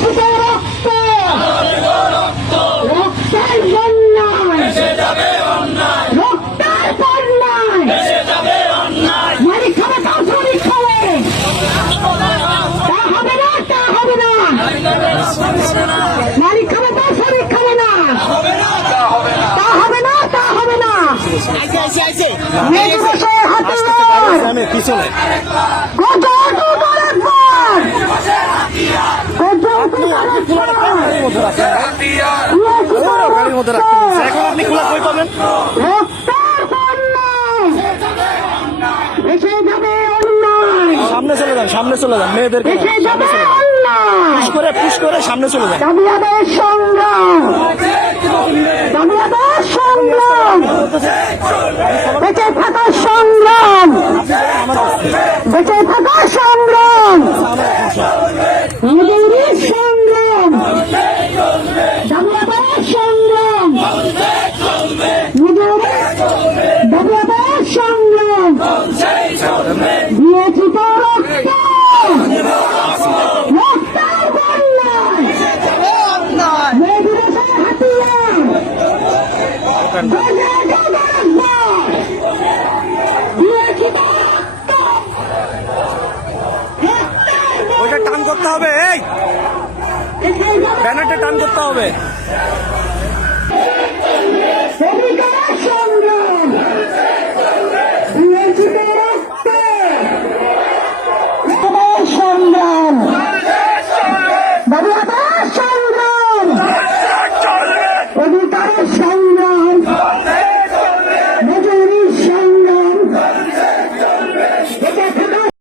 দিয়েছিল রক্ত, রক্তের বন্যায়, রক্তের বন্যায় মারি খাবে তাও শরীর খাবে, তা হবে না, তা হবে না, মারি খাবে তাও শরীর খাবে না, তা হবে না, তা হবে না। মে দিবসের হাতিয়ার পিছনে গজর দুবার একবার, গজর দুবার একবার, গাড়ির মধ্যে রাখতে বলছে। এখন আপনি খোলা কই পাবেন? রক্তের বন্যায় ভেসে যাবে অন্যায়, সামনে চলে যান, সামনে চলে যান, মেয়েদেরকে ভেসে যাবে পুশ অন্যায়, করে সামনে চলে যান। দাবি আদায়ের সংগ্রাম, দাবি আদায়ের সংগ্রাম, বেঁচে থাকার সংগ্রাম, বেঁচে থাকার সংগ্রাম, মজুরির সংগ্রাম, দাবি আদায়ের সংগ্রাম, মজুরি দাবি আদায়ের সংগ্রাম, দিয়েছি তো রক্ত, রক্তের বন্যায় মে দিবসের হাতিয়ার গজে গজে একবার, দিয়েছি তো রক্ত, রক্তের ওইটা টান করতে হবে, এই ব্যানারটা টান করতে হবে। অধিকার সংগ্রাম,